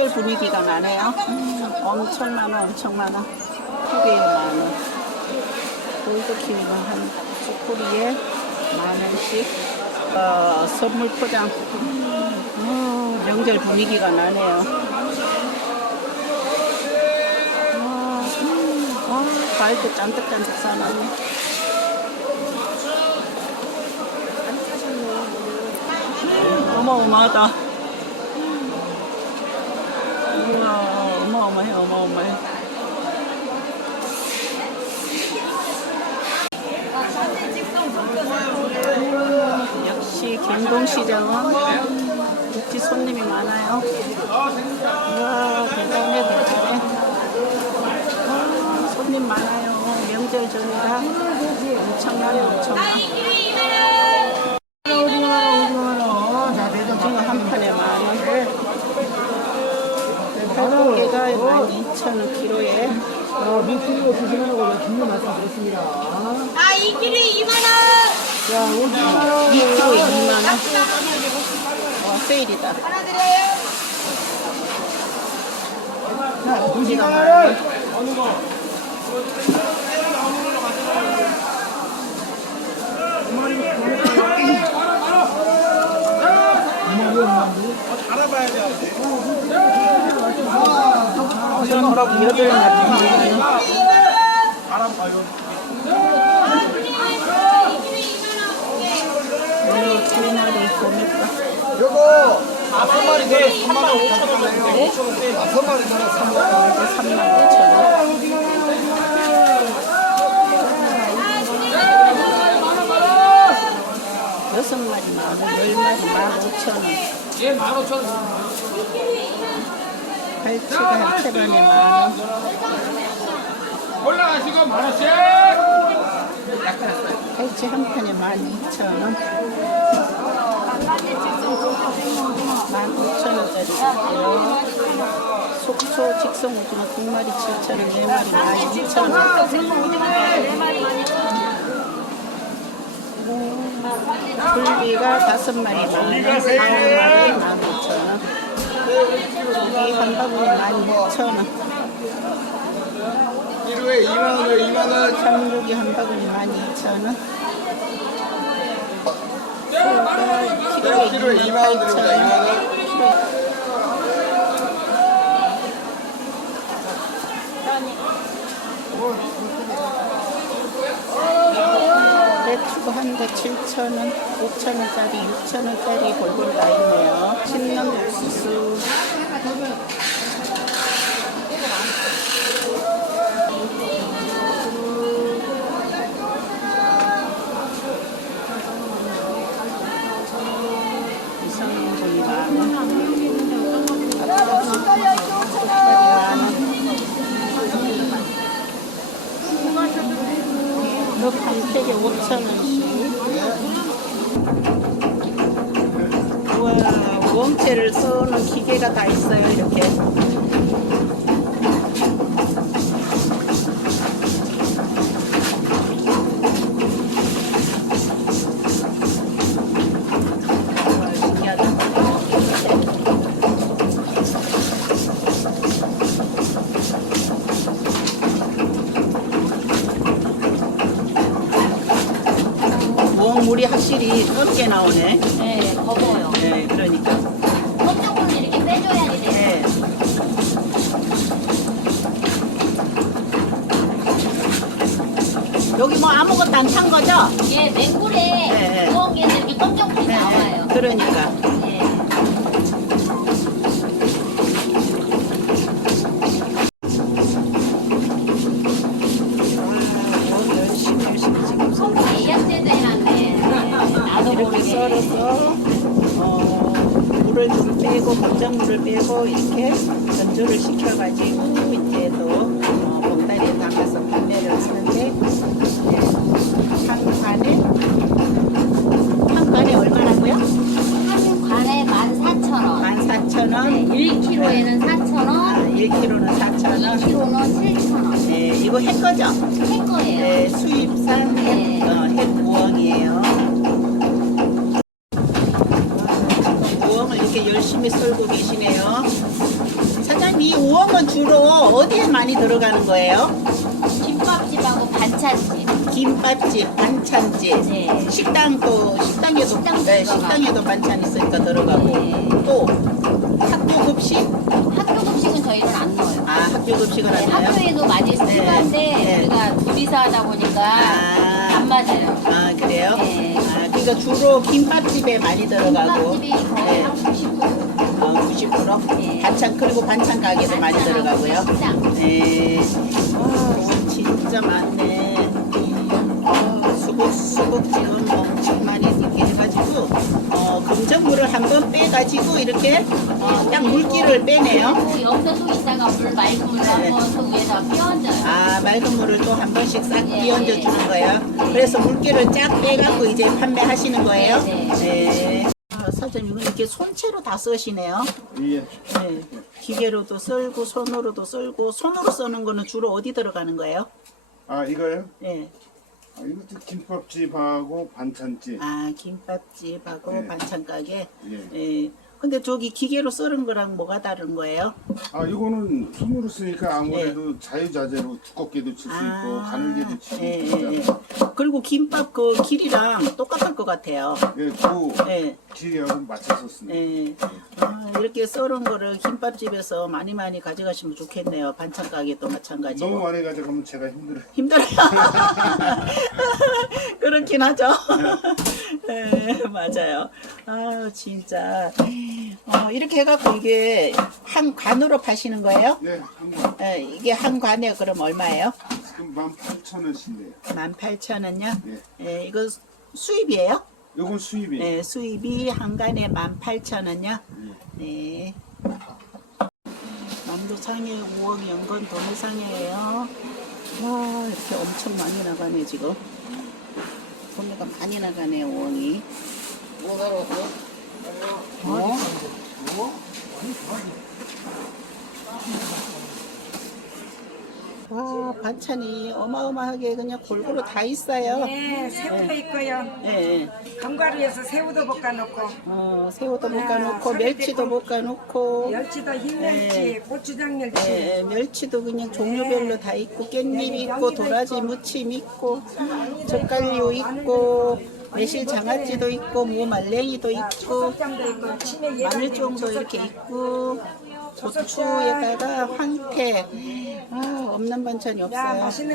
명절 분위기가 나네요. 엄청 많아, 엄청 많아. 크게 많아. 골드키위가 한 쭈꾸리에 만 원씩. 어, 선물 포장. 어, 명절 분위기가 나네요. 와, 음, 와, 과일도 잔뜩잔뜩 싸놨네. 어마어마하다. 우와, 어마어마해, 어마어마해. 역시 경동시장은 육지 손님이 많아요. 우와, 대단해, 대단해. 와, 손님 많아요. 명절 전이라 엄청나네, 엄청나. 가격대가 12,000원 키로에 어, 미끼리고 조심하라고 중요 말씀드렸습니다. 아, 이 길이 2만원! 자, 50만원. 2kg 2만 원. 와 세일이다. 하나 드려요? 자, 90만원. 어느 거? 이건 여덟 오늘 두 마리 보니까 요거 다섯 마리 돼 3만 원 5천 원 네? 다섯 마리 돼 3만 원. 이제 3만 5천 원. 여섯 마리 만 원, 열 마리 만 오천 원. 예, 15,000원. 갈치가 한 채반에 만 원. 올라가시고 만원씩. 갈치 한 판에 만 이천 원. 만 오천 원짜리 있고요. 속초 직송 오징어 두 마리 칠천 원, 네 마리 만 이천 원. 굴비가 다섯 마리 만 원, 아홉 마리 만 오천 원. 고기 한 바구니 만 이천 원. 1호에 2만 원에 2만 원. 참고기 한 바구니 만 이천 원. 소가 키로에 키로에 2만 원 2만 드립니다. 8천 2만 원. 원. 배추가 한대 7,000원, 5,000원짜리, 6,000원짜리 골고루 다 있네요. 신남 옥수수. 이성분 웜채를 쏘는 기계가 다 있어요, 이렇게. 여기 뭐 아무것도 안 탄 거죠? 예, 맹굴에 네. 부엉 게 이렇게 검정불이 나와요. 그러니까. 예. 아, 열심히 열심히 지금 썰 예약제도 해놨네. 나도 이렇게 모르게. 썰어서 어, 물을 좀 빼고 건작물을 빼고 이렇게 건조를 시켜가지고 이제 또 어, 봉다리에 담아서 판매를 하는데 한 관에 한 관에 얼마라고요? 한 관에 14,000원. 14,000원. 네, 1kg에는 4,000원, 1kg는 4,000원. 2kg는 7,000원. 네, 이거 해 거죠? 할 거예요. 네, 수입산 네. 햇, 어. 무엉을 이렇게 열심히 썰고 계시네요. 김밥은 주로 어디에 많이 들어가는 거예요? 김밥집하고 반찬집. 김밥집, 반찬집, 네. 식당도 식당에도 식당도 네. 식당에도 반찬 있으니까 들어가고 네. 또 학교 급식 학교 급식은 저희는 안 넣어요. 아 학교 급식을 네, 안 넣어요? 학교에도 많이 필요한데 네. 우리가 둘이서 하다 보니까 아. 안 맞아요. 아 그래요? 네. 아 그러니까 주로 김밥집에 많이 들어가고 김밥집이 거의 네. 한 90%. 어, 90% 네. 반찬 그리고 반찬 가게도 많이 들어가고요. 식당. 네. 아, 진짜 많네. 아, 엄청 많이 이렇게 해가지고 어, 검정물을 한번 빼가지고 이렇게 어, 딱 물기를 빼네요. 그리고 여기서 또 있다가 물 맑은 물로 네. 한번 또 위에다 끼얹어요. 아 맑은 물을 또 한 번씩 싹 네. 끼얹어 주는 거예요. 그래서 물기를 쫙 빼갖고 이제 판매하시는 거예요. 네, 네. 아, 사장님 이렇게 손채로 다 쓰시네요. 예. 네. 기계로도 쓸고 손으로도 쓸고 손으로 쓰는 거는 주로 어디 들어가는 거예요? 아 이거요? 네. 아, 이것도 김밥집하고 반찬집. 아 김밥집하고 네. 반찬 가게. 예. 예. 근데 저기 기계로 썰은 거랑 뭐가 다른 거예요? 아 이거는 손으로 쓰니까 아무래도 네. 자유자재로 두껍게도 칠 수 있고 아, 가늘게도 칠 수 예, 있고. 예, 예. 그리고 김밥 그 길이랑 똑같을 것 같아요. 예, 그 예. 길이하고 맞춰서 씁니다. 예. 아, 이렇게 썰은 거를 김밥집에서 많이 많이 가져가시면 좋겠네요. 반찬 가게도 마찬가지고. 너무 많이 가져가면 제가 힘들어요. 힘들어요. 그렇긴 하죠. 네, 맞아요. 아, 진짜. 어, 이렇게 해갖고 이게 한 관으로 파시는 거예요? 네, 한번 네, 이게 한 관에 그럼 얼마예요? 지금 18,000원씩인데요. 18,000원요? 네. 네, 이거 수입이에요? 요건 수입이에요. 네, 수입이 한 관에 18,000원요? 네. 남도상해, 우엉, 연건, 도매상해예요. 와, 이렇게 엄청 많이 나가네, 지금. 도매가 많이 나가네, 우엉이. 어? 와, 반찬이 어마어마하게 그냥 골고루 다 있어요. 네, 새우도 있고요. 예, 예. 견과류에서 새우도 볶아놓고, 어, 새우도 아, 볶아놓고, 멸치도. 볶아놓고, 멸치도 흰멸치, 고추장 멸치. 예, 예, 멸치도 그냥 종류별로 다 있고, 깻잎 있고, 도라지 무침 있고, 젓갈류 있고, 매실 장아찌도 있고, 무 말랭이도 있고, 소장도 있고, 마늘종도 이렇게 있고, 고추에다가 황태, 아, 없는 반찬이 야, 없어요.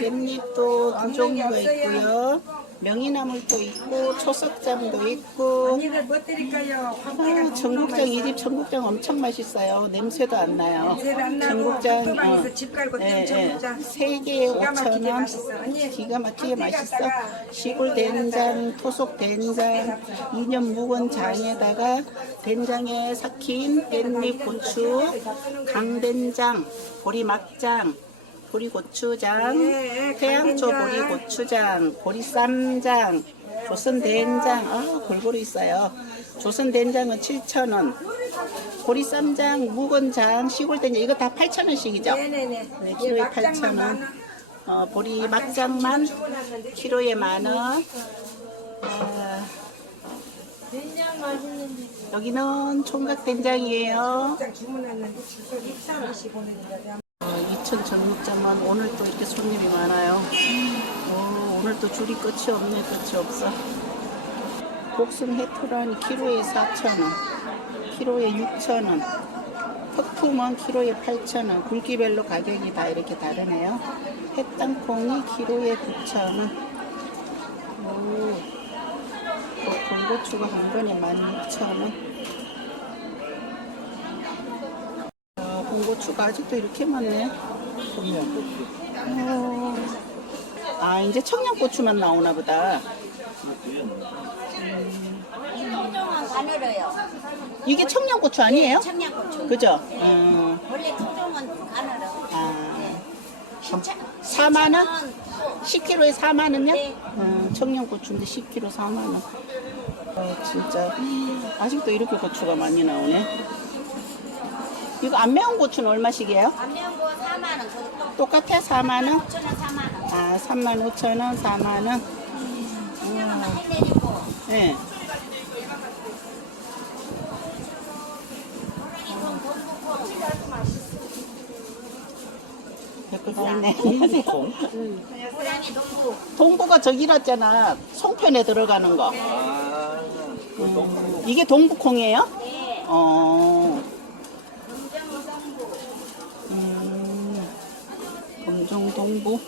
깻잎도 두 종류가 있고요. 명이나물도 있고, 초석잠도 있고, 언니들 뭐 드릴까요? 아, 전국장 이 집 전국장 엄청 맛있어요. 냄새도 안 나요. 냄새도 안 나고, 전국장 카톡방에서 집 깔고 뜬 전국장. 세 개에 기가 5천 막히게 원. 맛있어. 언니, 기가 막히게 맛있어. 갖다가 시골 된장, 토속 된장, 2년 묵은 장에다가 된장에 삭힌 깻잎 고추, 강된장, 보리막장. 보리고추장, 네, 태양초 강된장. 보리고추장, 보리쌈장, 조선된장, 아 골고루 있어요. 조선된장은 7,000원, 보리쌈장, 묵은장, 시골된장 이거 다 8,000원씩이죠? 네네네. 네, 예, 키로에 막장만 8,000원. 많아. 어, 보리 막장만 키로에 만원. 아, 여기는 총각 된장이에요. 막장 주문했는데 주소 1325년이라고. 어, 이천 전국자만 오늘 또 이렇게 손님이 많아요. 오, 오늘 또 줄이 끝이 없네, 끝이 없어. 복숭 해토란 키로에 4,000원, 키로에 6,000원, 흑품은 키로에 8,000원, 굵기별로 가격이 다 이렇게 다르네요. 햇땅콩이 키로에 9,000원. 오, 골고추가 한 번에 16,000원. 아, 홍고추가 아직도 이렇게 많네. 어, 아, 이제 청양고추만 나오나 보다. 토종은 가늘어요. 이게 청양고추 아니에요? 청양고추. 그죠? 음, 원래 토종은 가늘어. 아, 신차, 4만 원? 신차는 10kg에 4만 원요? 네. 음, 청양고추인데 10kg 4만 원. 어, 진짜 아직도 이렇게 고추가 많이 나오네. 이거 안 매운 고추는 얼마씩이에요? 안 매운 거 4만 원. 그것도 똑같아? 4만 원? 5천 원, 4만 원. 아, 3만 5천 원, 4만 원. 그냥 한 내리고. 예. 고양이 농구. 동부가 저기랐잖아. 송편에 들어가는 거. 아, 음, 이게 동부콩이에요? 네. 어. 검정 농구. 음, 검정동부,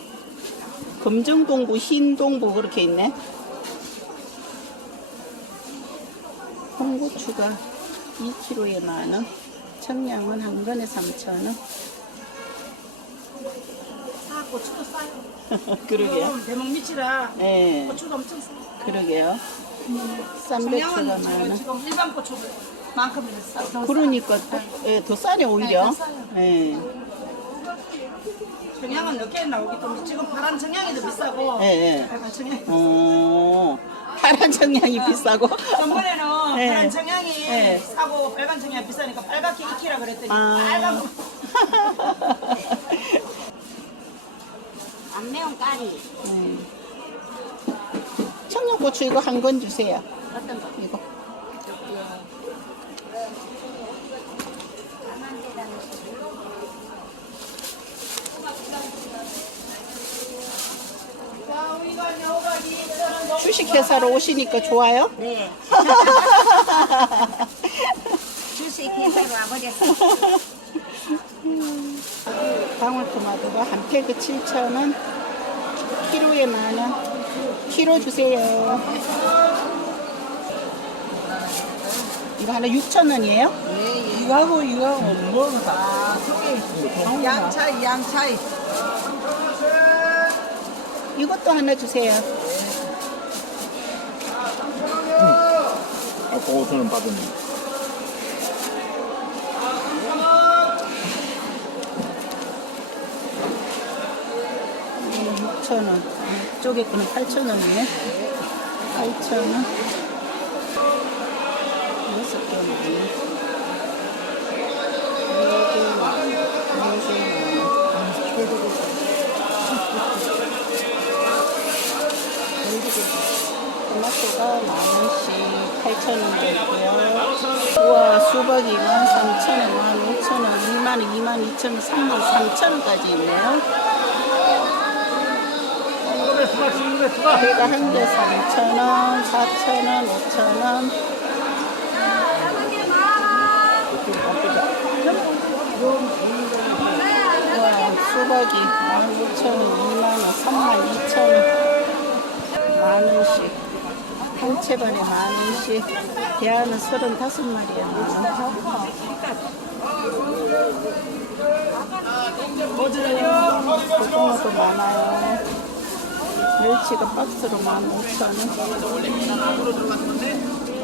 검정동부, 흰동부 그렇게 있네. 홍고추가 2kg에 만 원, 청양은 한 건에 3천 원. 아 고추도 싸요. 그러게요. 대목 밑이라 예, 고추도 엄청 싸요. 그러게요. 싼 배추가 청양은 만 지금, 일반 고추만큼 싸. 더 그러니까 또, 예, 더 싸네 오히려. 네, 더 싸요. 예, 청양은 늦게 나오기 때문에 지금 파란 청양이 더 비싸고 예, 예. 빨간 청양이 어, 파란 청양이 비싸고. 전번에는 네. 파란 청양이 네. 싸고 빨간 청양이 비싸니까 빨갛게 익히라 그랬더니 아. 빨간 거 안 매운 까리. 음. 청양고추 이거 한 건 주세요. 어떤 거? 이거. 주식회사로 오시니까 좋아요? 네. 주식 회사로 와버렸어. 방울토마토가 한 팩에 7,000원, 키로에 만원, 키로 주세요. 이거 하나 6,000원이에요? 이거하고 이거하고 뭐가 다 속에 양차이 양차이 이것도 하나 주세요. 아, 그거는 받은. 이거는 6,000원. 이쪽에 거는 8,000원이네. 8,000원. 10억, 2만 3천원, 1만 5천원, 1만 2만 2천원, 3만 3천원까지 있네요. 저희가 한 개 3천원, 4천원, 5천원. 뭐야, 수박이 1만 5천원, 2만원, 3만 2천원. 만 원씩. 한 채반에 만 원씩. 대하는 35마리에 만 원. 고등어도 많아요. 멸치가 박스로 15,000원.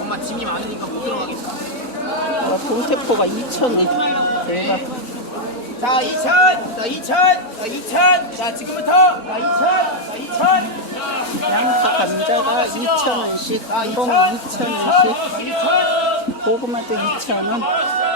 엄마 짐이 많으니까 못 들어가겠다. 와, 동태포가 2,000원. 대박. 자, 2천, 자, 2천, 자, 2천, 자, 지금부터, 자, 2천, 자, 2천, 양파 감자가 2,000원씩, 자, 우동 2천, 2,000원씩, 2천, 고구마도 2,000원.